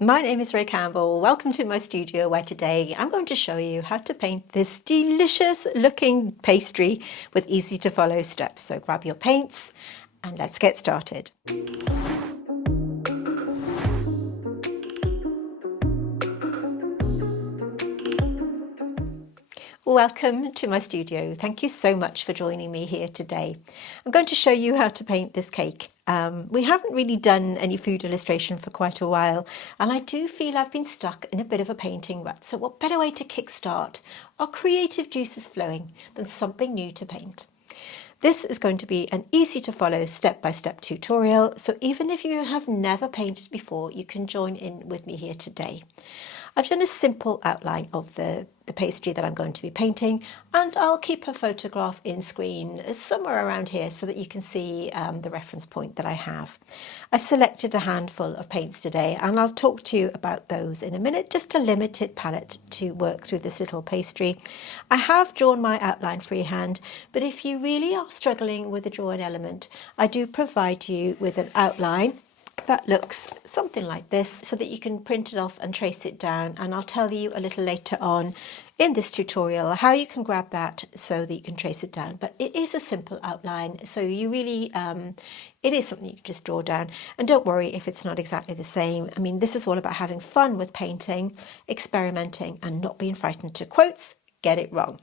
My name is Ray Campbell. Welcome to my studio where today I'm going to show you how to paint this delicious looking pastry with easy to follow steps. So grab your paints and let's get started. Welcome to my studio. Thank you so much for joining me here today. I'm going to show you how to paint this cake. We haven't really done any food illustration for quite a while, and I do feel I've been stuck in a bit of a painting rut. So what better way to kickstart our creative juices flowing than something new to paint? This is going to be an easy to follow step-by-step tutorial, so even if you have never painted before, you can join in with me here today. I've done a simple outline of the pastry that I'm going to be painting, and I'll keep a photograph in screen somewhere around here so that you can see the reference point that I have. I've selected a handful of paints today, and I'll talk to you about those in a minute, just a limited palette to work through this little pastry. I have drawn my outline freehand, but if you really are struggling with the drawing element, I do provide you with an outline that looks something like this so that you can print it off and trace it down, and I'll tell you a little later on in this tutorial how you can grab that so that you can trace it down. But it is a simple outline, so you really it is something you can just draw down, and don't worry if it's not exactly the same. I mean, this is all about having fun with painting, experimenting, and not being frightened to, quotes, get it wrong.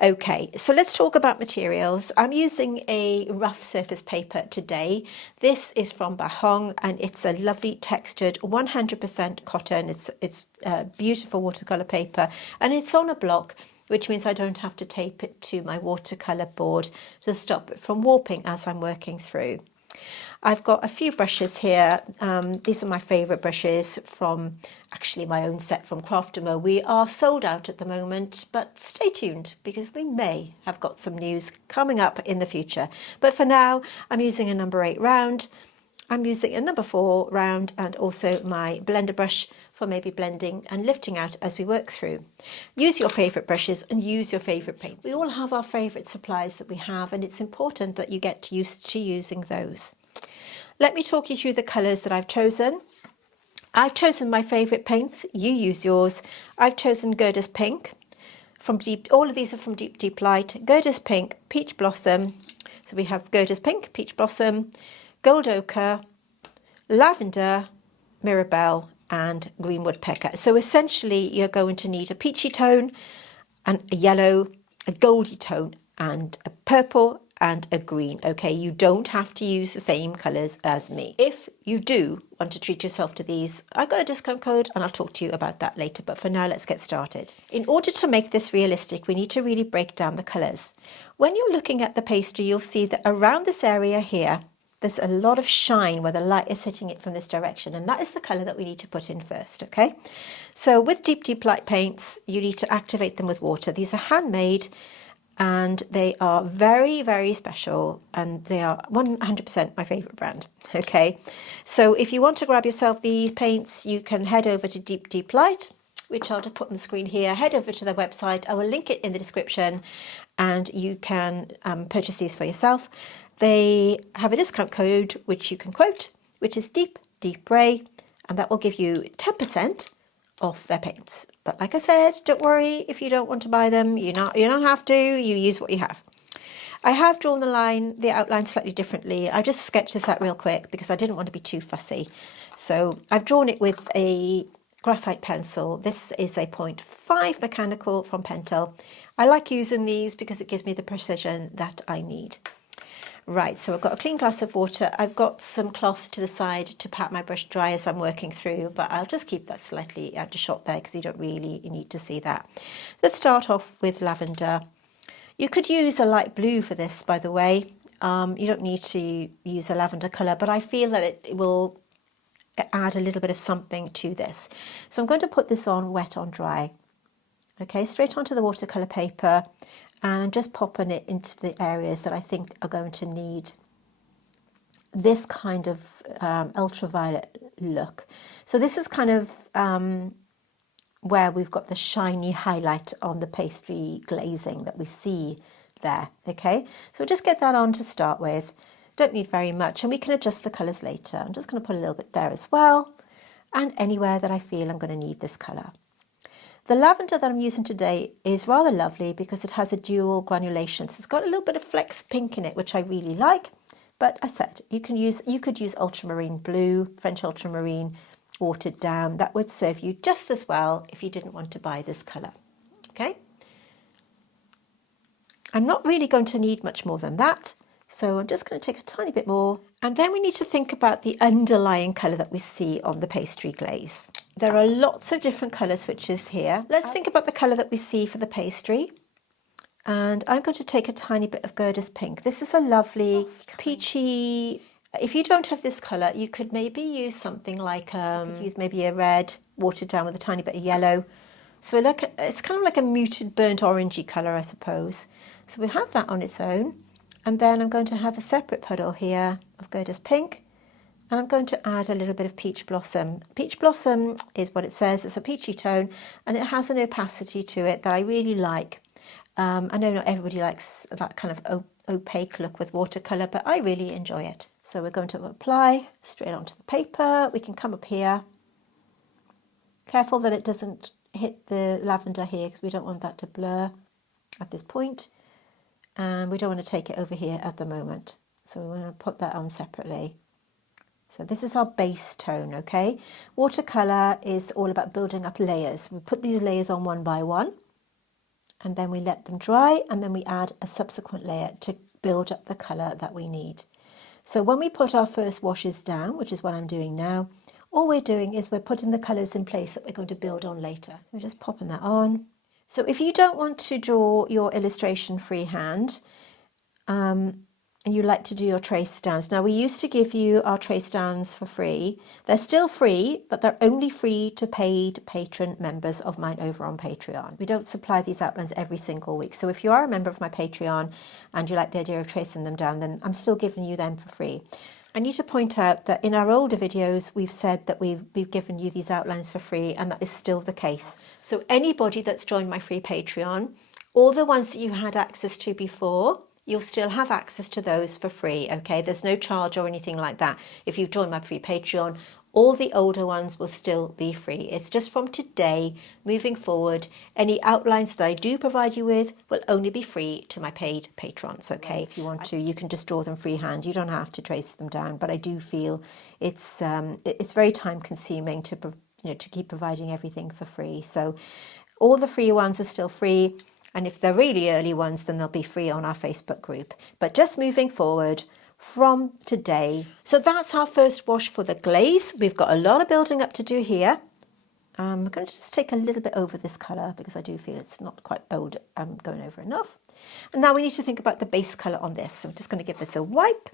Okay, so let's talk about materials. I'm using a rough surface paper today. This is from Bahong, and it's a lovely textured 100% cotton. It's beautiful watercolor paper, and it's on a block, which means I don't have to tape it to my watercolor board to stop it from warping as I'm working through. I've got a few brushes here. These are my favourite brushes from actually my own set from Craftomer. We are sold out at the moment, but stay tuned because we may have got some news coming up in the future. But for now, I'm using a number 8 round. I'm using a number 4 round, and also my blender brush for maybe blending and lifting out as we work through. Use your favourite brushes and use your favourite paints. We all have our favourite supplies that we have, and it's important that you get used to using those. Let me talk you through the colours that I've chosen. I've chosen my favourite paints. You use yours. I've chosen Gerda's Pink. From Deep, all of these are from Deep Deep Light. Gerda's Pink, Peach Blossom. So we have Gerda's Pink, Peach Blossom, Gold Ochre, Lavender, Mirabelle, and Green Woodpecker. So essentially you're going to need a peachy tone, and a yellow, a goldy tone, and a purple, and a green. Okay, you don't have to use the same colours as me. If you do want to treat yourself to these, I've got a discount code and I'll talk to you about that later, but for now let's get started. In order to make this realistic, we need to really break down the colours. When you're looking at the pastry, you'll see that around this area here, there's a lot of shine where the light is hitting it from this direction, and that is the colour that we need to put in first, okay? So with Deep Deep Light paints, you need to activate them with water. These are handmade, and they are very, very special, and they are 100% my favourite brand. Okay, so if you want to grab yourself these paints, you can head over to Deep Deep Light, which I'll just put on the screen here. Head over to their website. I will link it in the description, and you can purchase these for yourself. They have a discount code which you can quote, which is Deep Deep Ray, and that will give you 10% off their paints. But like I said, don't worry if you don't want to buy them. You don't have to. You use what you have. I have drawn the outline slightly differently. I just sketched this out real quick because I didn't want to be too fussy. So I've drawn it with a graphite pencil. This is a 0.5 mechanical from Pentel. I like using these because it gives me the precision that I need. Right, so I've got a clean glass of water. I've got some cloth to the side to pat my brush dry as I'm working through, but I'll just keep that slightly out of shot there because you don't really need to see that. Let's start off with lavender. You could use a light blue for this, by the way. You don't need to use a lavender colour, but I feel that it will add a little bit of something to this. So I'm going to put this on wet on dry. Okay, straight onto the watercolour paper, and I'm just popping it into the areas that I think are going to need this kind of ultraviolet look. So this is kind of where we've got the shiny highlight on the pastry glazing that we see there. Okay, so just get that on to start with. Don't need very much, and we can adjust the colours later. I'm just going to put a little bit there as well. and anywhere that I feel I'm going to need this colour. The lavender that I'm using today is rather lovely because it has a dual granulation. So it's got a little bit of flex pink in it, which I really like. But I said, you could use ultramarine blue, French ultramarine, watered down. That would serve you just as well if you didn't want to buy this colour. Okay. I'm not really going to need much more than that. So I'm just going to take a tiny bit more. And then we need to think about the underlying colour that we see on the pastry glaze. There are lots of different colour switches here. Let's think about the colour that we see for the pastry. And I'm going to take a tiny bit of Gerda's pink. This is a lovely peachy. If you don't have this colour, you could maybe use something like, use maybe a red watered down with a tiny bit of yellow. So it's kind of like a muted burnt orangey colour, I suppose. So we have that on its own. And then I'm going to have a separate puddle here of Gerda's pink. And I'm going to add a little bit of peach blossom. Peach blossom is what it says. It's a peachy tone and it has an opacity to it that I really like. I know not everybody likes that kind of opaque look with watercolour, but I really enjoy it. So we're going to apply straight onto the paper. We can come up here. Careful that it doesn't hit the lavender here because we don't want that to blur at this point. And we don't want to take it over here at the moment. So we're going to put that on separately. So this is our base tone, okay? Watercolour is all about building up layers. We put these layers on one by one, and then we let them dry, and then we add a subsequent layer to build up the colour that we need. So when we put our first washes down, which is what I'm doing now, all we're doing is we're putting the colours in place that we're going to build on later. We're just popping that on. So if you don't want to draw your illustration freehand, and you like to do your trace downs. Now we used to give you our trace downs for free. They're still free, but they're only free to paid patron members of mine over on Patreon. We don't supply these outlines every single week. So if you are a member of my Patreon and you like the idea of tracing them down, then I'm still giving you them for free. I need to point out that in our older videos, we've said that we've given you these outlines for free, and that is still the case. So anybody that's joined my free Patreon, all the ones that you had access to before, you'll still have access to those for free, okay? There's no charge or anything like that. If you've joined my free Patreon, all the older ones will still be free. It's just from today, moving forward, any outlines that I do provide you with will only be free to my paid patrons, okay? If you want to, you can just draw them freehand. You don't have to trace them down, but I do feel it's very time consuming to keep providing everything for free. So all the free ones are still free. And if they're really early ones, then they'll be free on our Facebook group. But just moving forward from today. So that's our first wash for the glaze. We've got a lot of building up to do here. I'm going to just take a little bit over this colour because I do feel it's not quite old. I'm going over enough. And now we need to think about the base colour on this. So I'm just going to give this a wipe.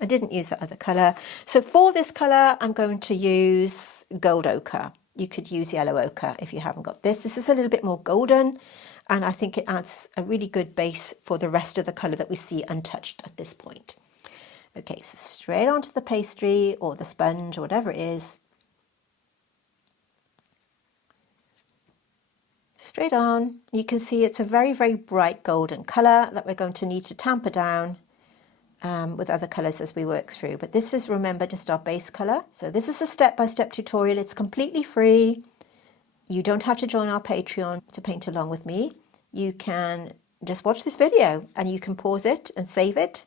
I didn't use that other colour. So for this colour, I'm going to use gold ochre. You could use yellow ochre if you haven't got this. This is a little bit more golden. And I think it adds a really good base for the rest of the colour that we see untouched at this point. Okay, so straight onto the pastry or the sponge or whatever it is. Straight on. You can see it's a very, very bright golden colour that we're going to need to tamper down with other colours as we work through. But this is, remember, just our base colour. So this is a step-by-step tutorial. It's completely free. You don't have to join our Patreon to paint along with me. You can just watch this video and you can pause it and save it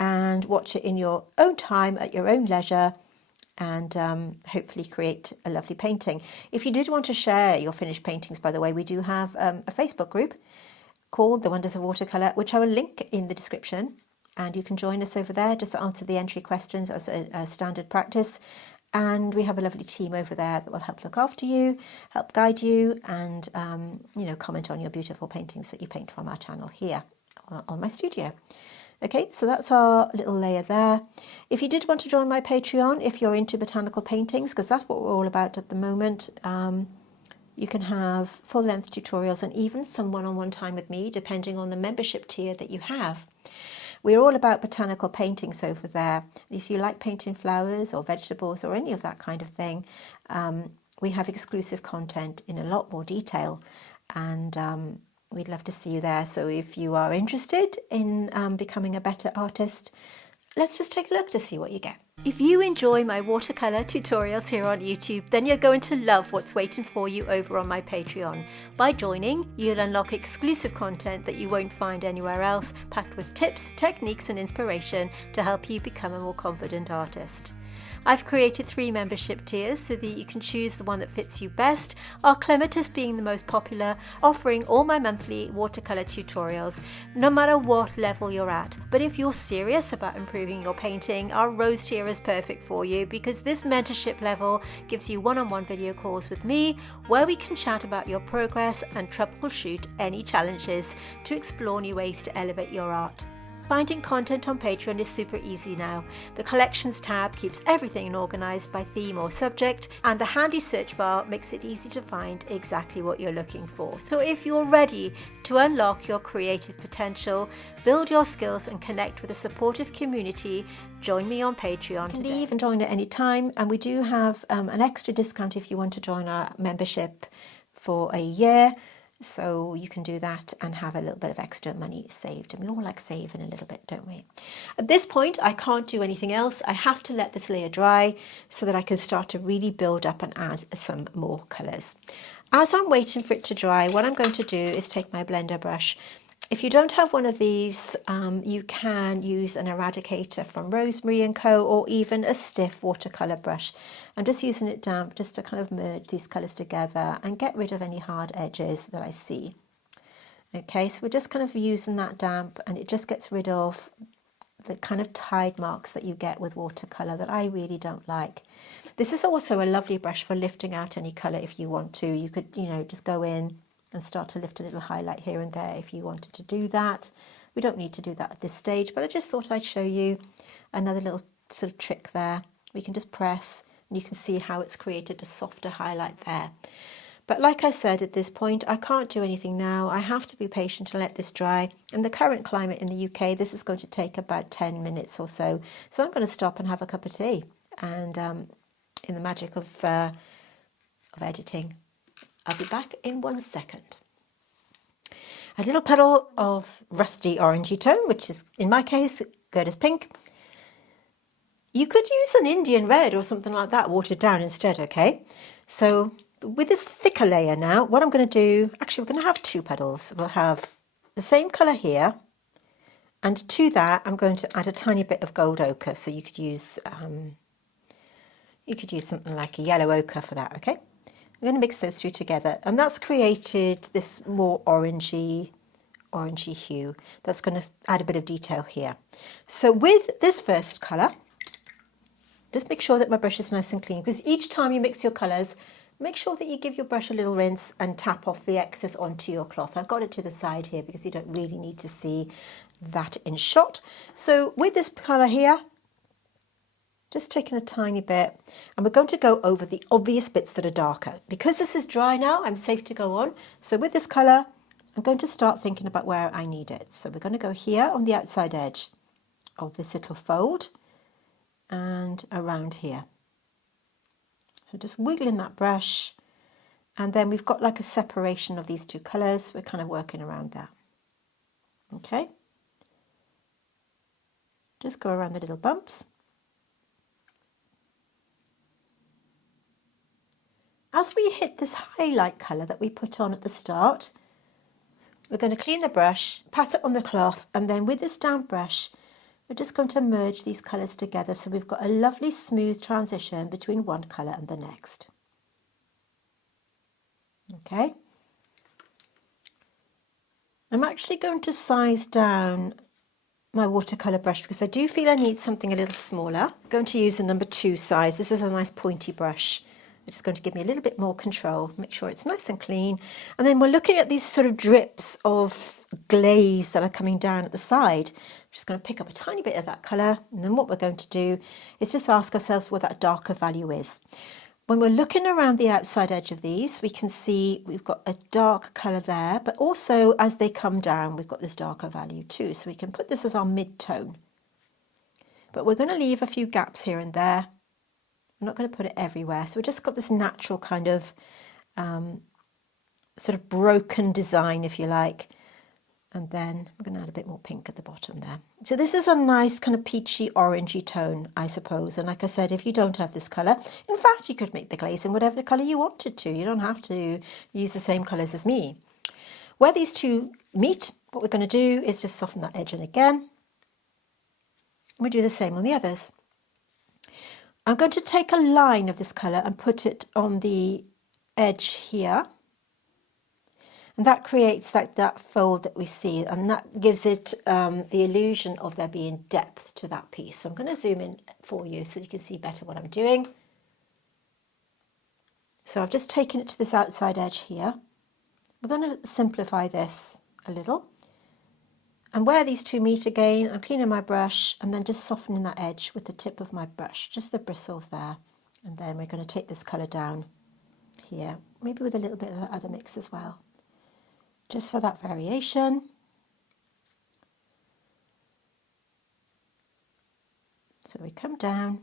and watch it in your own time at your own leisure and hopefully create a lovely painting. If you did want to share your finished paintings, by the way, we do have a Facebook group called The Wonders of Watercolour, which I will link in the description, and you can join us over there just to answer the entry questions as a standard practice. And we have a lovely team over there that will help look after you, help guide you, and comment on your beautiful paintings that you paint from our channel here on my studio. Okay, so that's our little layer there. If you did want to join my Patreon, if you're into botanical paintings, because that's what we're all about at the moment, you can have full-length tutorials and even some one-on-one time with me, depending on the membership tier that you have. We're all about botanical paintings over there. If you like painting flowers or vegetables or any of that kind of thing, we have exclusive content in a lot more detail, and we'd love to see you there. So if you are interested in becoming a better artist, let's just take a look to see what you get. If you enjoy my watercolor tutorials here on YouTube, then you're going to love what's waiting for you over on my Patreon. By joining, you'll unlock exclusive content that you won't find anywhere else, packed with tips, techniques and inspiration to help you become a more confident artist. I've created 3 membership tiers so that you can choose the one that fits you best, our clematis being the most popular, offering all my monthly watercolour tutorials, no matter what level you're at. But if you're serious about improving your painting, our rose tier is perfect for you because this mentorship level gives you one-on-one video calls with me where we can chat about your progress and troubleshoot any challenges to explore new ways to elevate your art. Finding content on Patreon is super easy now. The Collections tab keeps everything organised by theme or subject, and the handy search bar makes it easy to find exactly what you're looking for. So if you're ready to unlock your creative potential, build your skills and connect with a supportive community, join me on Patreon today. You can leave and join at any time, and we do have an extra discount if you want to join our membership for a year. So you can do that and have a little bit of extra money saved. And we all like saving a little bit, don't we? At this point, I can't do anything else. I have to let this layer dry so that I can start to really build up and add some more colours. As I'm waiting for it to dry, what I'm going to do is take my blender brush. If you don't have one of these, you can use an eradicator from Rosemary & Co. or even a stiff watercolour brush. I'm just using it damp just to kind of merge these colours together and get rid of any hard edges that I see. Okay, so we're just kind of using that damp, and it just gets rid of the kind of tide marks that you get with watercolour that I really don't like. This is also a lovely brush for lifting out any colour if you want to. You could, just go in and start to lift a little highlight here and there if you wanted to do that. We don't need to do that at this stage, but I just thought I'd show you another little sort of trick there. We can just press and you can see how it's created a softer highlight there. But like I said, at this point, I can't do anything now. I have to be patient and let this dry. In the current climate in the UK, this is going to take about 10 minutes or so. So I'm going to stop and have a cup of tea. And in the magic of editing, I'll be back in 1 second. A little petal of rusty orangey tone, which is, in my case, Gerda's pink. You could use an Indian red or something like that, watered down instead, okay? So with this thicker layer now, what I'm going to do, actually we're going to have 2 petals. We'll have the same colour here, and to that I'm going to add a tiny bit of gold ochre. So you could use something like a yellow ochre for that, okay? I'm going to mix those 2 together, and that's created this more orangey hue. That's going to add a bit of detail here. So with this first colour, just make sure that my brush is nice and clean, because each time you mix your colours, make sure that you give your brush a little rinse and tap off the excess onto your cloth. I've got it to the side here because you don't really need to see that in shot. So with this colour here, just taking a tiny bit, and we're going to go over the obvious bits that are darker. Because this is dry now, I'm safe to go on. So with this colour, I'm going to start thinking about where I need it. So we're going to go here on the outside edge of this little fold and around here. So just wiggling that brush, and then we've got like a separation of these 2 colours. We're kind of working around that. Okay. Just go around the little bumps. As we hit this highlight colour that we put on at the start, we're going to clean the brush, pat it on the cloth, and then with this damp brush, we're just going to merge these colours together so we've got a lovely smooth transition between one colour and the next. Okay. I'm actually going to size down my watercolour brush because I do feel I need something a little smaller. I'm going to use a number 2 size. This is a nice pointy brush. It's going to give me a little bit more control, make sure it's nice and clean. And then we're looking at these sort of drips of glaze that are coming down at the side. I'm just going to pick up a tiny bit of that colour, and then what we're going to do is just ask ourselves what that darker value is. When we're looking around the outside edge of these, we can see we've got a dark colour there, but also as they come down, we've got this darker value too. So we can put this as our mid-tone. But we're going to leave a few gaps here and there. I'm not going to put it everywhere. So we've just got this natural kind of sort of broken design, if you like, And then I'm going to add a bit more pink at the bottom there. So this is a nice kind of peachy orangey tone, I suppose. And like I said, if you don't have this colour, in fact, you could make the glaze in whatever colour you wanted to. You don't have to use the same colours as me. Where these two meet, what we're going to do is just soften that edge in again. We do the same on the others. I'm going to take a line of this colour and put it on the edge here. And that creates that fold that we see, and that gives it the illusion of there being depth to that piece. So I'm going to zoom in for you so you can see better what I'm doing. So I've just taken it to this outside edge here. We're going to simplify this a little. And where these two meet again, I'm cleaning my brush and then just softening that edge with the tip of my brush, just the bristles there. And then we're going to take this colour down here, maybe with a little bit of the other mix as well, just for that variation. So we come down.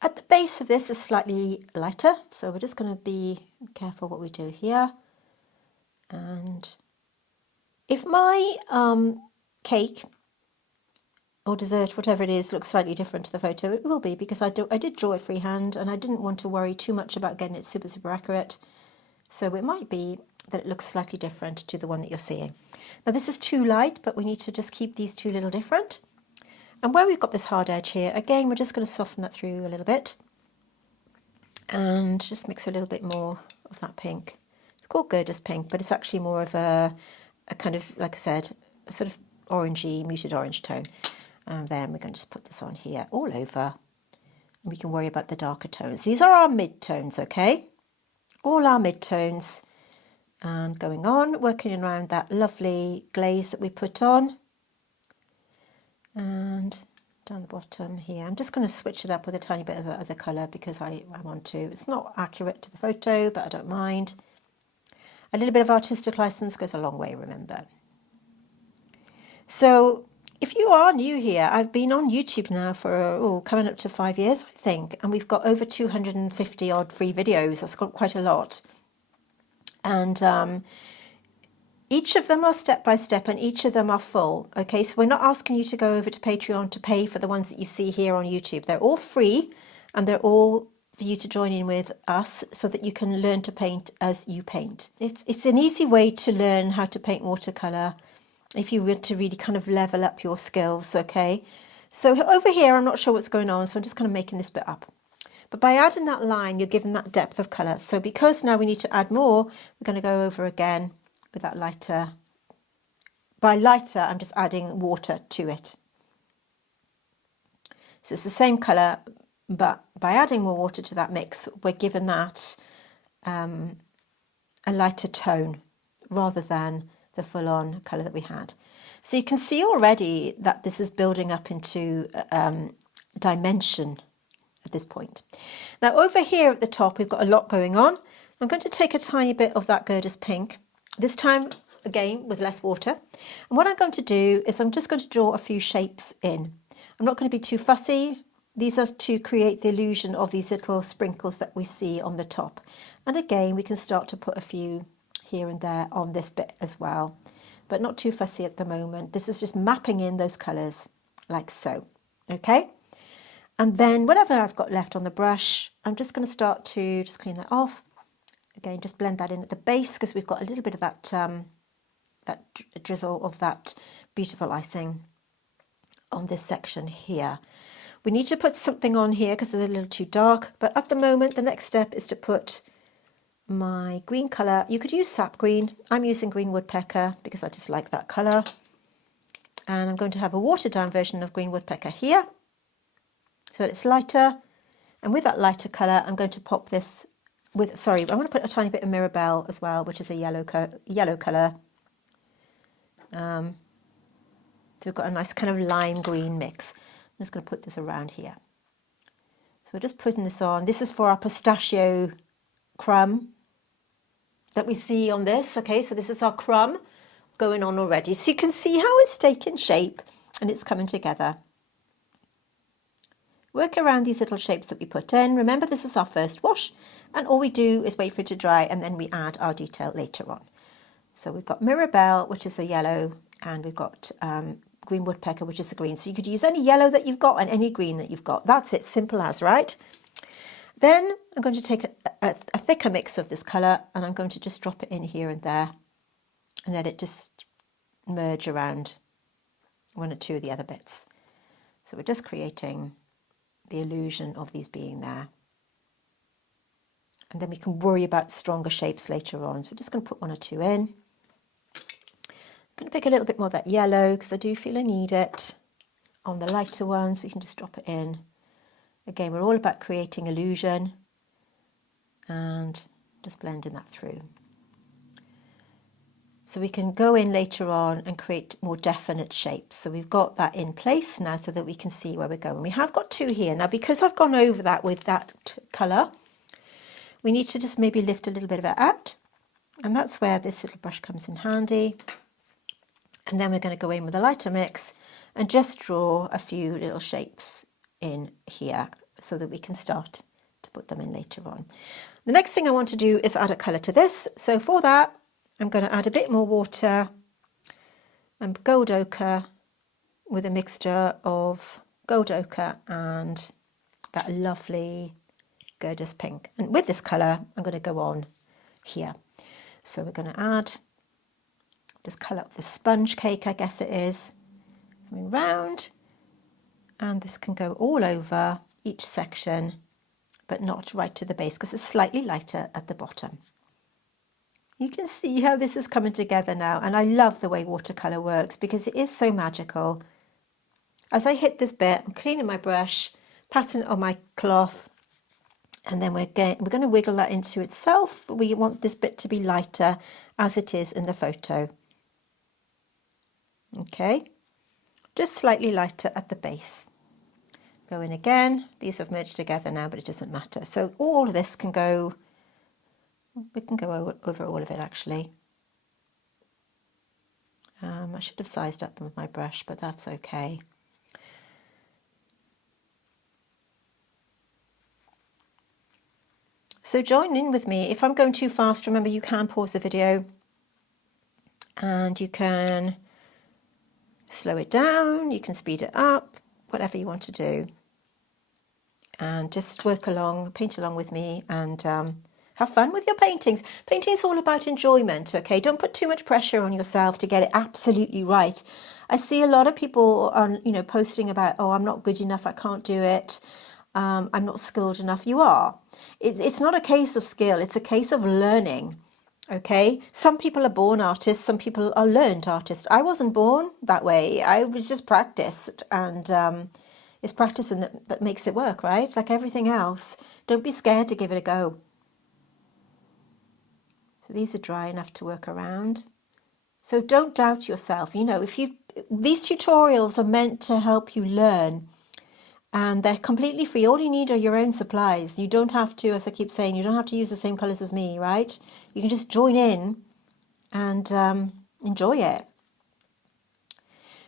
At the base of this is slightly lighter, so we're just going to be careful what we do here. And if my cake or dessert, whatever it is, looks slightly different to the photo, it will be because I did draw it freehand and I didn't want to worry too much about getting it super, super accurate. So it might be that it looks slightly different to the one that you're seeing. Now this is too light, but we need to just keep these two a little different. And where we've got this hard edge here, again, we're just going to soften that through a little bit. And just mix a little bit more of that pink. It's called Gerda's pink, but it's actually more of a kind of, like I said, a sort of orangey, muted orange tone. And then we're going to just put this on here all over. And we can worry about the darker tones. These are our mid-tones, okay? All our mid-tones. And going on, working around that lovely glaze that we put on. And down the bottom here. I'm just going to switch it up with a tiny bit of the other colour because I want to. It's not accurate to the photo, but I don't mind. A little bit of artistic license goes a long way, remember. So if you are new here, I've been on YouTube now for coming up to 5 years, I think, and we've got over 250 odd free videos. That's got quite a lot. And each of them are step by step and each of them are full. Okay, so we're not asking you to go over to Patreon to pay for the ones that you see here on YouTube. They're all free and they're all for you to join in with us so that you can learn to paint as you paint. It's an easy way to learn how to paint watercolour if you want to really kind of level up your skills, okay? So over here, I'm not sure what's going on, so I'm just kind of making this bit up. But by adding that line, you're given that depth of colour. So because now we need to add more, we're going to go over again with that lighter. By lighter, I'm just adding water to it. So it's the same colour, but by adding more water to that mix, we're given that a lighter tone rather than the full-on colour that we had. So you can see already that this is building up into dimension at this point. Now over here at the top, we've got a lot going on. I'm going to take a tiny bit of that Gerda's pink, this time again with less water. And what I'm going to do is I'm just going to draw a few shapes in. I'm not going to be too fussy. These are to create the illusion of these little sprinkles that we see on the top. And again, we can start to put a few here and there on this bit as well, but not too fussy at the moment. This is just mapping in those colours like so, okay? And then whatever I've got left on the brush, I'm just going to start to just clean that off. Again, just blend that in at the base because we've got a little bit of that, that drizzle of that beautiful icing on this section here. We need to put something on here because it's a little too dark, but at the moment, the next step is to put my green colour. You could use sap green. I'm using green woodpecker because I just like that colour. And I'm going to have a watered down version of green woodpecker here so that it's lighter. And with that lighter colour, I'm going to pop this with, sorry, I'm going to put a tiny bit of Mirabelle as well, which is a yellow colour. So we've got a nice kind of lime green mix. I'm just going to put this around here. So we're just putting this on. This is for our pistachio crumb that we see on this. Okay, so this is our crumb going on already. So you can see how it's taking shape and it's coming together. Work around these little shapes that we put in. Remember, this is our first wash and all we do is wait for it to dry and then we add our detail later on. So we've got Mirabelle, which is a yellow, and we've got green woodpecker, which is a green. So you could use any yellow that you've got and any green that you've got. That's it, simple as, right? Then I'm going to take a thicker mix of this colour, and I'm going to just drop it in here and there and let it just merge around one or two of the other bits. So we're just creating the illusion of these being there. And then we can worry about stronger shapes later on. So we're just going to put one or two in. I'm going to pick a little bit more of that yellow because I do feel I need it. On the lighter ones, we can just drop it in. Again, we're all about creating illusion and just blending that through. So we can go in later on and create more definite shapes. So we've got that in place now so that we can see where we're going. We have got two here. Now, because I've gone over that with that colour, we need to just maybe lift a little bit of it out. And that's where this little brush comes in handy. And then we're going to go in with a lighter mix and just draw a few little shapes in here so that we can start to put them in later on. The next thing I want to do is add a colour to this. So for that, I'm going to add a bit more water and gold ochre with a mixture of gold ochre and that lovely Gerda's pink. And with this colour, I'm going to go on here. So we're going to add this colour of the sponge cake, I guess it is, coming round, and this can go all over each section, but not right to the base because it's slightly lighter at the bottom. You can see how this is coming together now, and I love the way watercolour works because it is so magical. As I hit this bit, I'm cleaning my brush, patting it on my cloth, and then we're going to wiggle that into itself, but we want this bit to be lighter as it is in the photo. Okay, just slightly lighter at the base. Go in again. These have merged together now, but it doesn't matter. So all of this can go, we can go over all of it actually. I should have sized up with my brush, but that's okay. So join in with me. If I'm going too fast, remember you can pause the video and you can slow it down, you can speed it up, whatever you want to do. And just work along, paint along with me and have fun with your paintings. Painting is all about enjoyment, okay? Don't put too much pressure on yourself to get it absolutely right. I see a lot of people on, posting about, oh, I'm not good enough, I can't do it. I'm not skilled enough. You are. It's not a case of skill, it's a case of learning. Okay, some people are born artists, some people are learned artists. I wasn't born that way. I was just practiced, and it's practicing that makes it work, right? Like everything else. Don't be scared to give it a go. So these are dry enough to work around. So don't doubt yourself. These tutorials are meant to help you learn. And they're completely free. All you need are your own supplies. You don't have to, as I keep saying, you don't have to use the same colours as me, right? You can just join in and enjoy it.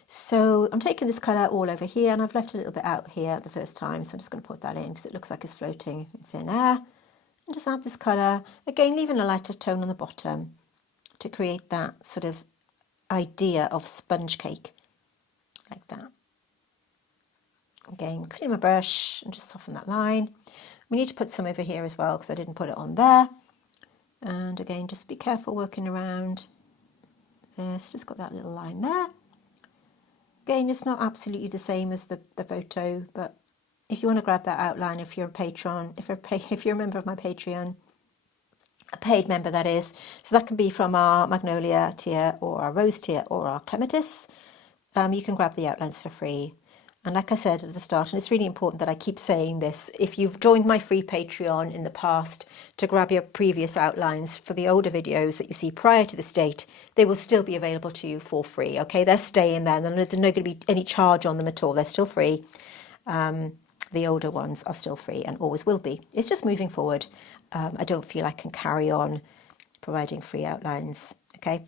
So I'm taking this colour all over here, and I've left a little bit out here the first time. So I'm just going to put that in because it looks like it's floating in thin air. And just add this colour, again leaving a lighter tone on the bottom to create that sort of idea of sponge cake, like that. Again, clean my brush and just soften that line. We need to put some over here as well because I didn't put it on there. And again, just be careful working around this. Just got that little line there. Again, it's not absolutely the same as the photo, but if you want to grab that outline, if you're a patron, if you're a member of my Patreon, a paid member that is, so that can be from our Magnolia tier or our Rose tier or our Clematis, you can grab the outlines for free. And like I said at the start, and it's really important that I keep saying this, if you've joined my free Patreon in the past to grab your previous outlines for the older videos that you see prior to this date, they will still be available to you for free, okay? They're staying there, and there's not going to be any charge on them at all. They're still free. The older ones are still free and always will be. It's just moving forward. I don't feel I can carry on providing free outlines, okay?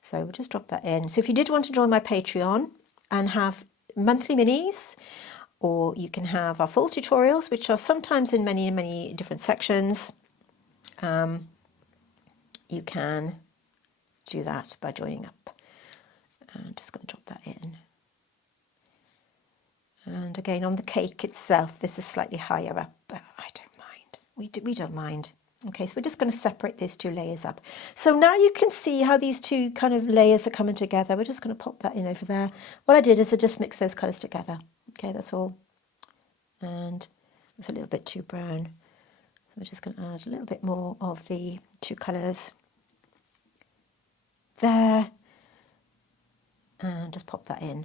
So we'll just drop that in. So if you did want to join my Patreon and have monthly minis, or you can have our full tutorials, which are sometimes in many different sections. You can do that by joining up. I'm just going to drop that in. And again, on the cake itself, this is slightly higher up, but I don't mind. We don't mind. Okay, so we're just going to separate these two layers up. So now you can see how these two kind of layers are coming together. We're just going to pop that in over there. What I did is I just mixed those colours together. Okay, that's all. And it's a little bit too brown. So we're just going to add a little bit more of the two colours there. And just pop that in.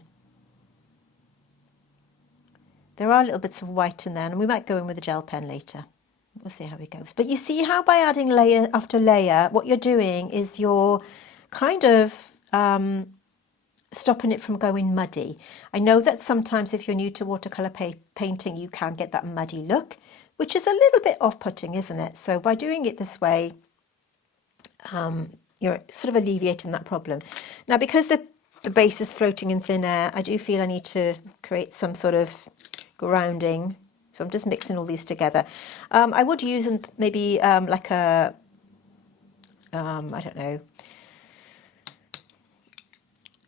There are little bits of white in there, and we might go in with a gel pen later. We'll see how it goes. But you see how by adding layer after layer, what you're doing is you're kind of stopping it from going muddy. I know that sometimes if you're new to watercolour painting, you can get that muddy look, which is a little bit off-putting, isn't it? So by doing it this way, you're sort of alleviating that problem. Now, because the base is floating in thin air, I do feel I need to create some sort of grounding. So I'm just mixing all these together. I would use maybe like a, I don't know,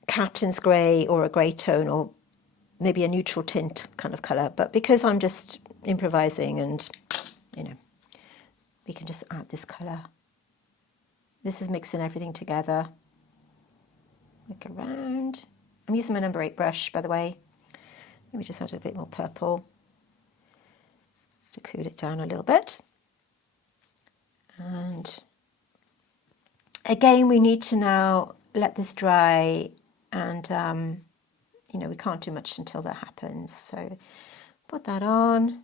Captain's grey or a grey tone, or maybe a neutral tint kind of colour. But because I'm just improvising and, you know, we can just add this colour. This is mixing everything together. Look around. I'm using my number 8 brush, by the way. Let me just add a bit more purple to cool it down a little bit. And again, we need to now let this dry, and you know, we can't do much until that happens. So put that on,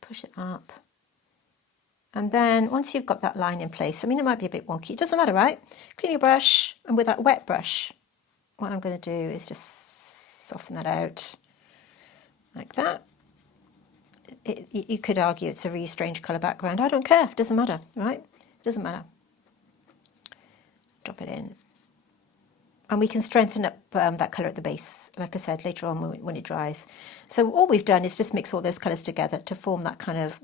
push it up, and then once you've got that line in place, I mean, it might be a bit wonky, it doesn't matter, right? Clean your brush, and with that wet brush, what I'm going to do is just soften that out like that. You could argue it's a really strange colour background. I don't care, it doesn't matter, right? It doesn't matter. Drop it in. And we can strengthen up that colour at the base, like I said, later on when it dries. So all we've done is just mix all those colours together to form that kind of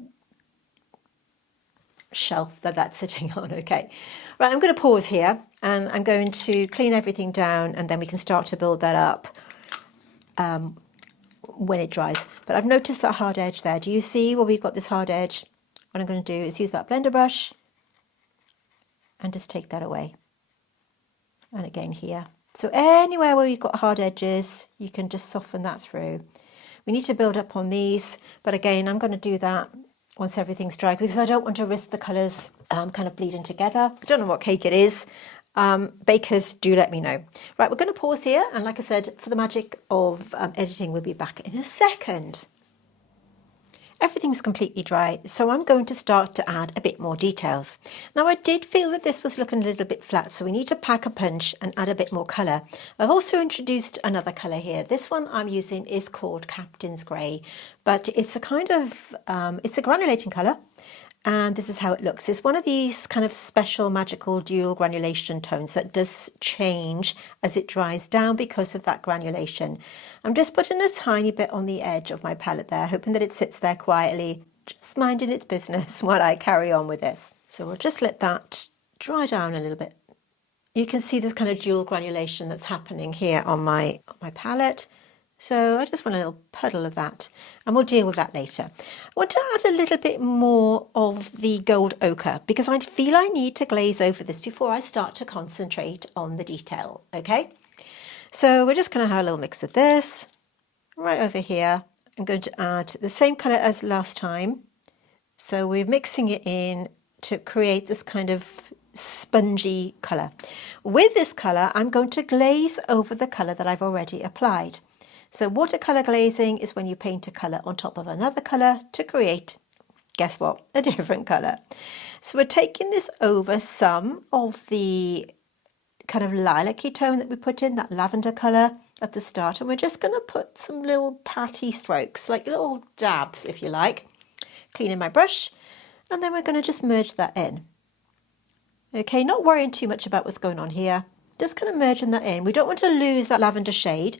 shelf that's sitting on, okay? Right, I'm going to pause here, and I'm going to clean everything down, and then we can start to build that up when it dries. But I've noticed that hard edge there. Do you see where we've got this hard edge? What I'm going to do is use that blender brush and just take that away. And again here. So anywhere where we've got hard edges, you can just soften that through. We need to build up on these, but again, I'm going to do that once everything's dry, because I don't want to risk the colours kind of bleeding together. I don't know what cake it is. Bakers, do let me know. Right, we're going to pause here, and like I said, for the magic of editing, we'll be back in a second. Everything's completely dry, so I'm going to start to add a bit more details. Now, I did feel that this was looking a little bit flat, so we need to pack a punch and add a bit more colour. I've also introduced another colour here. This one I'm using is called Captain's Grey, but it's a kind of, it's a granulating colour. And this is how it looks. It's one of these kind of special magical dual granulation tones that does change as it dries down because of that granulation. I'm just putting a tiny bit on the edge of my palette there, hoping that it sits there quietly, just minding its business while I carry on with this. So we'll just let that dry down a little bit. You can see this kind of dual granulation that's happening here on my palette. So I just want a little puddle of that, and we'll deal with that later. I want to add a little bit more of the gold ochre, because I feel I need to glaze over this before I start to concentrate on the detail, okay? So we're just going to have a little mix of this right over here. I'm going to add the same colour as last time. So we're mixing it in to create this kind of spongy colour. With this colour, I'm going to glaze over the colour that I've already applied. So watercolour glazing is when you paint a colour on top of another colour to create, guess what, a different colour. So we're taking this over some of the kind of lilac-y tone that we put in, that lavender colour at the start, and we're just going to put some little patty strokes, like little dabs if you like, cleaning my brush, and then we're going to just merge that in. Okay, not worrying too much about what's going on here, just kind of merging that in. We don't want to lose that lavender shade.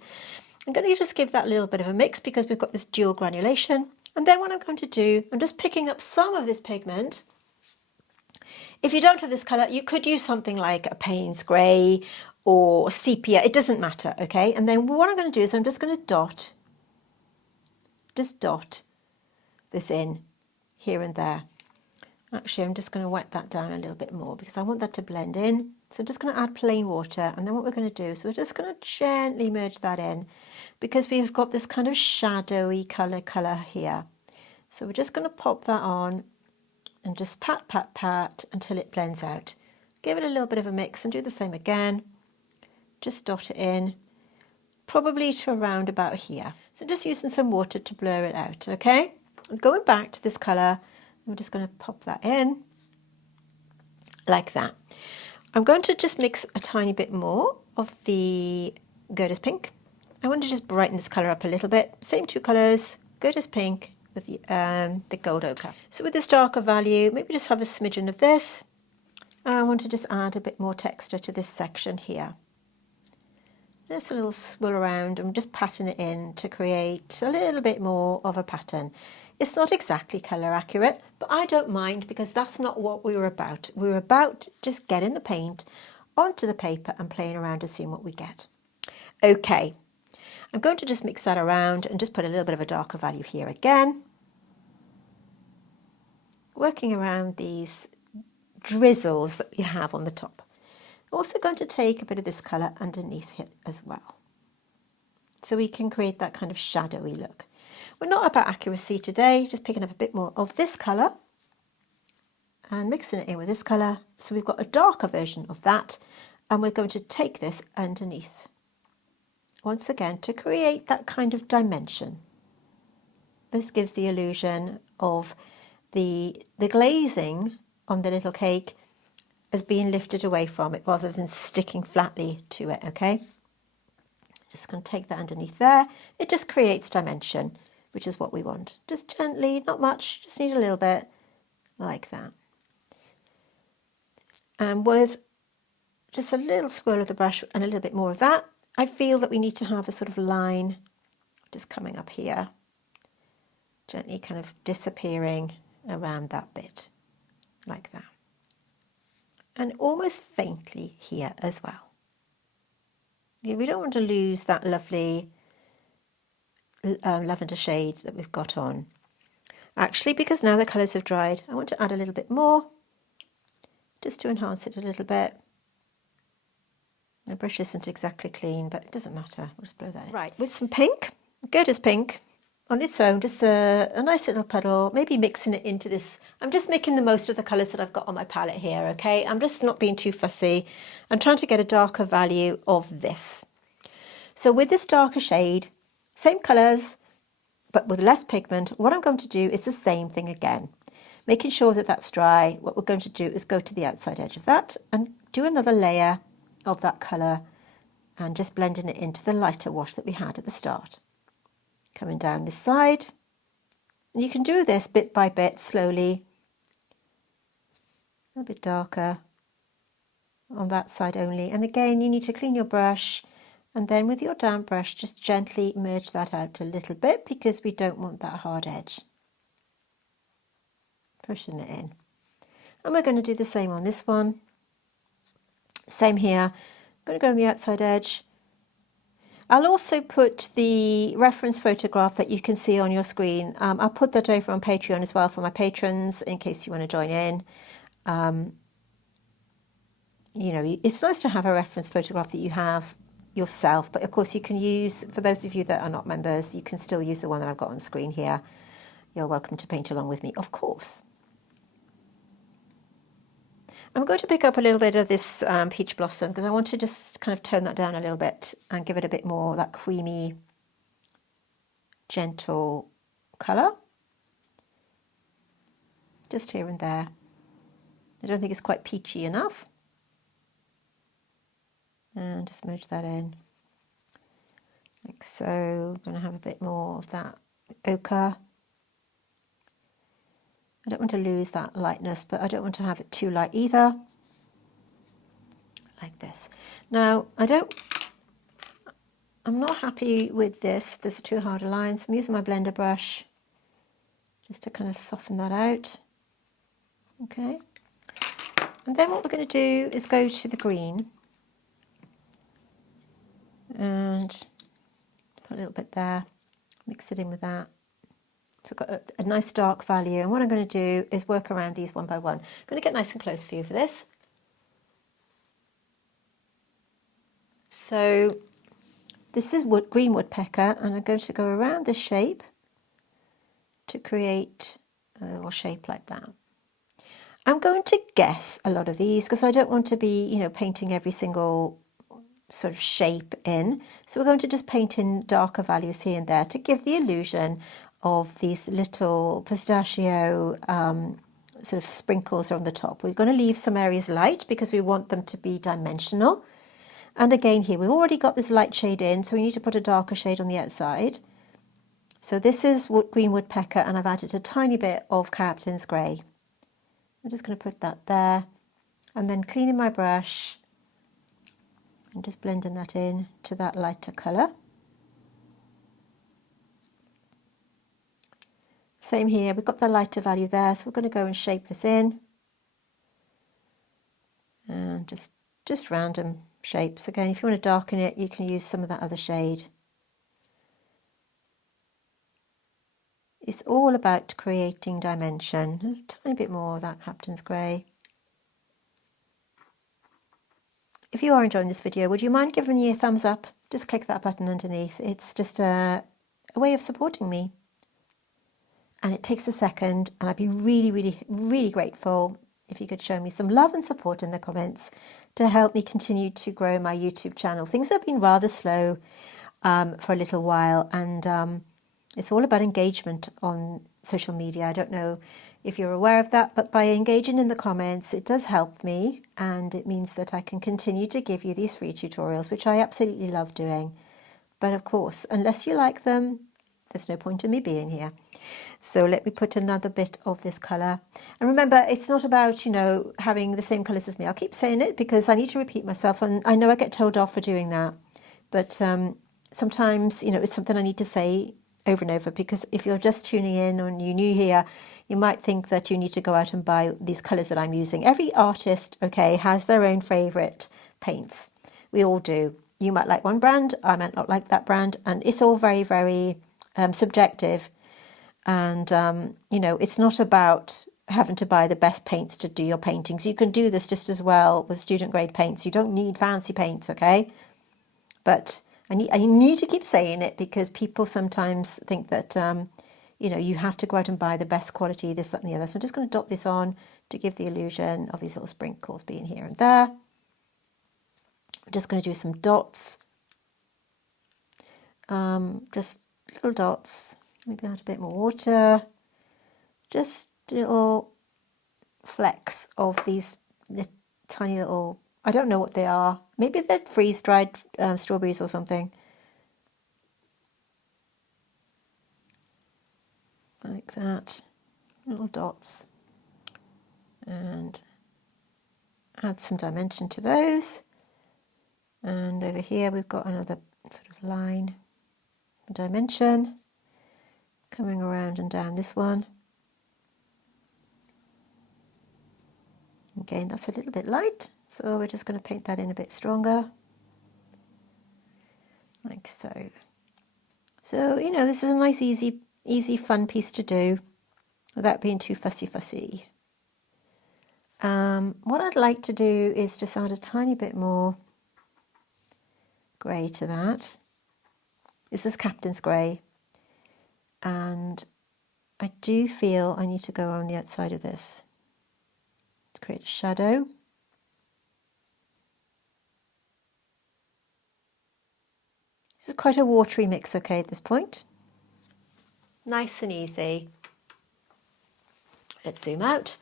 I'm going to just give that a little bit of a mix because we've got this dual granulation. And then what I'm going to do, I'm just picking up some of this pigment If you don't have this colour, you could use something like a Payne's grey or sepia. It doesn't matter, okay? And then what I'm going to do is I'm just going to dot this in here and there. Actually, I'm just going to wet that down a little bit more because I want that to blend in. So I'm just going to add plain water, and then what we're going to do is we're just going to gently merge that in because we've got this kind of shadowy colour here. So we're just going to pop that on and just pat, pat, pat until it blends out. Give it a little bit of a mix and do the same again. Just dot it in, probably to around about here. So just using some water to blur it out, okay? I'm going back to this colour. I'm just going to pop that in like that. I'm going to just mix a tiny bit more of the Gerda's pink. I want to just brighten this colour up a little bit. Same two colours, Gerda's pink with the gold ochre. So with this darker value, maybe just have a smidgen of this. I want to just add a bit more texture to this section here. Just a little swirl around. I'm just patting it in to create a little bit more of a pattern. It's not exactly colour accurate, but I don't mind because that's not what we were about. We were about just getting the paint onto the paper and playing around and seeing what we get. Okay, I'm going to just mix that around and just put a little bit of a darker value here again. Working around these drizzles that we have on the top. Also going to take a bit of this colour underneath it as well. So we can create that kind of shadowy look. We're not about accuracy today, just picking up a bit more of this colour and mixing it in with this colour. So we've got a darker version of that, and we're going to take this underneath. Once again, to create that kind of dimension. This gives the illusion of the glazing on the little cake as being lifted away from it rather than sticking flatly to it, okay? Just going to take that underneath there. It just creates dimension, which is what we want. Just gently, not much, just need a little bit like that. And with just a little swirl of the brush and a little bit more of that, I feel that we need to have a sort of line just coming up here, gently kind of disappearing around that bit, like that. And almost faintly here as well. Yeah, we don't want to lose that lovely lavender shade that we've got on. Actually, because now the colours have dried, I want to add a little bit more, just to enhance it a little bit. The brush isn't exactly clean, but it doesn't matter. We'll just blow that in. Right, with some pink, Gerda's pink, on its own, just a nice little puddle, maybe mixing it into this. I'm just making the most of the colours that I've got on my palette here, okay? I'm just not being too fussy. I'm trying to get a darker value of this. So with this darker shade, same colours, but with less pigment, what I'm going to do is the same thing again. Making sure that that's dry, what we're going to do is go to the outside edge of that and do another layer of that colour and just blending it into the lighter wash that we had at the start. Coming down this side. And you can do this bit by bit, slowly. A bit darker on that side only. And again, you need to clean your brush. And then with your damp brush, just gently merge that out a little bit because we don't want that hard edge. Pushing it in. And we're going to do the same on this one. Same here. I'm going to go on the outside edge. I'll also put the reference photograph that you can see on your screen. I'll put that over on Patreon as well for my patrons in case you want to join in. You know, it's nice to have a reference photograph that you have yourself, but of course you can use, for those of you that are not members, you can still use the one that I've got on screen here. You're welcome to paint along with me, of course. I'm going to pick up a little bit of this peach blossom because I want to just kind of tone that down a little bit and give it a bit more that creamy, gentle colour. Just here and there. I don't think it's quite peachy enough. And just merge that in. Like so. I'm going to have a bit more of that ochre. I don't want to lose that lightness, but I don't want to have it too light either. Like this. Now, I'm not happy with this. There's too hard a line, so I'm using my blender brush just to kind of soften that out. Okay. And then what we're going to do is go to the green and put a little bit there, mix it in with that. So I've got a nice dark value, and what I'm going to do is work around these one by one. I'm going to get nice and close for you for this. So this is green woodpecker, and I'm going to go around this shape to create a little shape like that. I'm going to guess a lot of these because I don't want to be, you know, painting every single sort of shape in. So we're going to just paint in darker values here and there to give the illusion of these little pistachio sort of sprinkles on the top. We're going to leave some areas light because we want them to be dimensional. And again here, we've already got this light shade in, so we need to put a darker shade on the outside. So this is green woodpecker, and I've added a tiny bit of Captain's Grey. I'm just going to put that there, and then cleaning my brush and just blending that in to that lighter colour. Same here, we've got the lighter value there, so we're going to go and shape this in. And just random shapes. Again, if you want to darken it, you can use some of that other shade. It's all about creating dimension. There's a tiny bit more of that Captain's Grey. If you are enjoying this video, would you mind giving me a thumbs up? Just click that button underneath. It's just a way of supporting me. And it takes a second, and I'd be really, really, really grateful if you could show me some love and support in the comments to help me continue to grow my YouTube channel. Things have been rather slow for a little while, and it's all about engagement on social media. I don't know if you're aware of that, but by engaging in the comments, it does help me, and it means that I can continue to give you these free tutorials, which I absolutely love doing. But of course, unless you like them, there's no point in me being here. So let me put another bit of this colour. And remember, it's not about, you know, having the same colours as me. I'll keep saying it because I need to repeat myself, and I know I get told off for doing that. But sometimes, you know, it's something I need to say over and over, because if you're just tuning in and you're new here, you might think that you need to go out and buy these colours that I'm using. Every artist, okay, has their own favourite paints. We all do. You might like one brand, I might not like that brand, and it's all very, very subjective. And, you know, it's not about having to buy the best paints to do your paintings. You can do this just as well with student grade paints. You don't need fancy paints, okay? But I need to keep saying it because people sometimes think that, you know, you have to go out and buy the best quality, this, that and the other. So I'm just going to dot this on to give the illusion of these little sprinkles being here and there. I'm just going to do some dots. Just little dots. Maybe add a bit more water. Just little flecks of these tiny little, I don't know what they are. Maybe they're freeze-dried strawberries or something. Like that. Little dots. And add some dimension to those. And over here we've got another sort of line, dimension, coming around and down this one. Again, that's a little bit light, so we're just going to paint that in a bit stronger, like so. So, you know, this is a nice, easy, fun piece to do without being too fussy. What I'd like to do is just add a tiny bit more grey to that. This is Captain's Grey, and I do feel I need to go on the outside of this to create a shadow. This is quite a watery mix, okay, at this point. Nice and easy. Let's zoom out.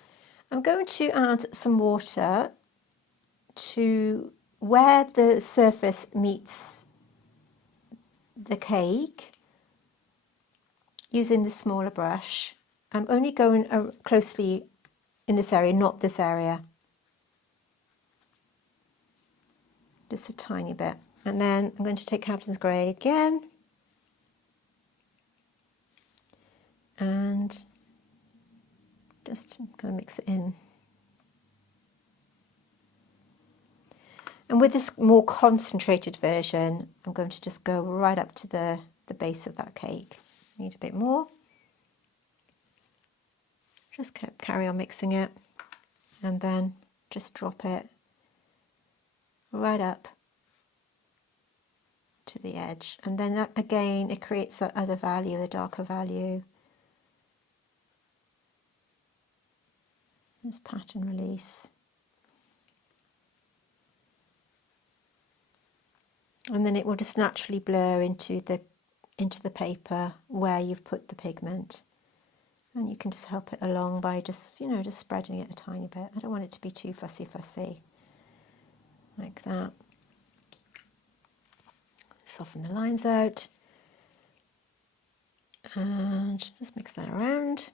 I'm going to add some water to where the surface meets the cake using the smaller brush. I'm only going closely in this area, not this area. Just a tiny bit. And then I'm going to take Captain's Grey again. And just kind of mix it in. And with this more concentrated version, I'm going to just go right up to the base of that cake. Need a bit more. Just carry on mixing it, and then just drop it right up to the edge. And then that, again, it creates that other value, the darker value. This pattern release. And then it will just naturally blur into the paper where you've put the pigment. And you can just help it along by just, you know, just spreading it a tiny bit. I don't want it to be too fussy, like that. Soften the lines out. And just mix that around.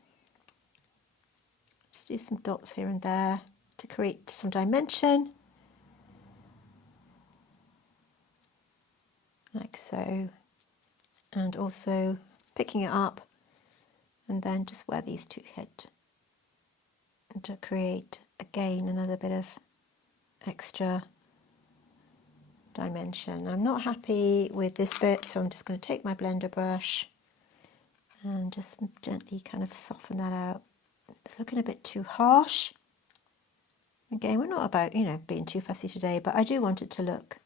Just do some dots here and there to create some dimension. Like so. And also picking it up and then just where these two hit, and to create again another bit of extra dimension. I'm not happy with this bit, so I'm just going to take my blender brush and just gently kind of soften that out. It's looking a bit too harsh. Again, we're not about, you know, being too fussy today, but I do want it to look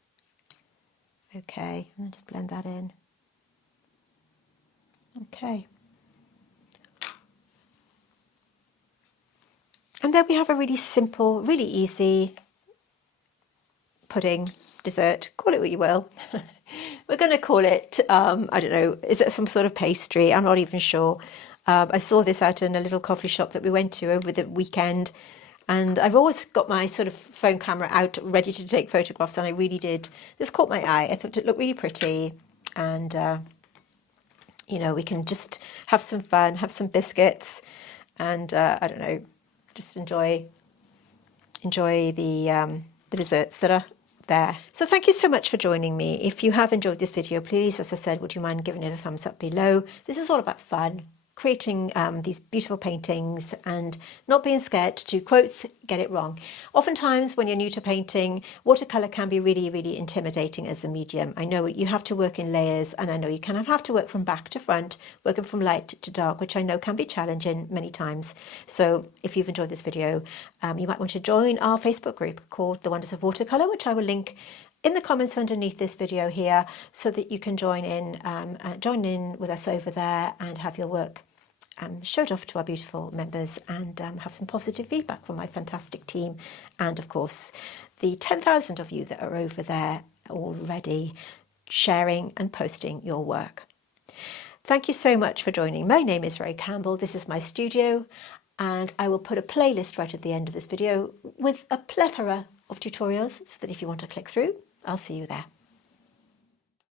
okay. And then just blend that in. Okay. And there we have a really simple, really easy pudding dessert. Call it what you will. We're going to call it, I don't know, is it some sort of pastry? I'm not even sure. I saw this out in a little coffee shop that we went to over the weekend. And I've always got my sort of phone camera out ready to take photographs. And I really did. This caught my eye. I thought it looked really pretty. And, you know, we can just have some fun, have some biscuits. And I don't know, just enjoy the desserts that are there. So thank you so much for joining me. If you have enjoyed this video, please, as I said, would you mind giving it a thumbs up below? This is all about fun, creating these beautiful paintings and not being scared to, quotes, get it wrong. Oftentimes when you're new to painting, watercolor can be really, really intimidating as a medium. I know you have to work in layers, and I know you kind of have to work from back to front, working from light to dark, which I know can be challenging many times. So if you've enjoyed this video, you might want to join our Facebook group called The Wonders of Watercolor, which I will link in the comments underneath this video here, so that you can join in with us over there and have your work showed off to our beautiful members, and have some positive feedback from my fantastic team, and of course the 10,000 of you that are over there already sharing and posting your work. Thank you so much for joining. My name is Ray Campbell. This is my studio, and I will put a playlist right at the end of this video with a plethora of tutorials, so that if you want to click through, I'll see you there.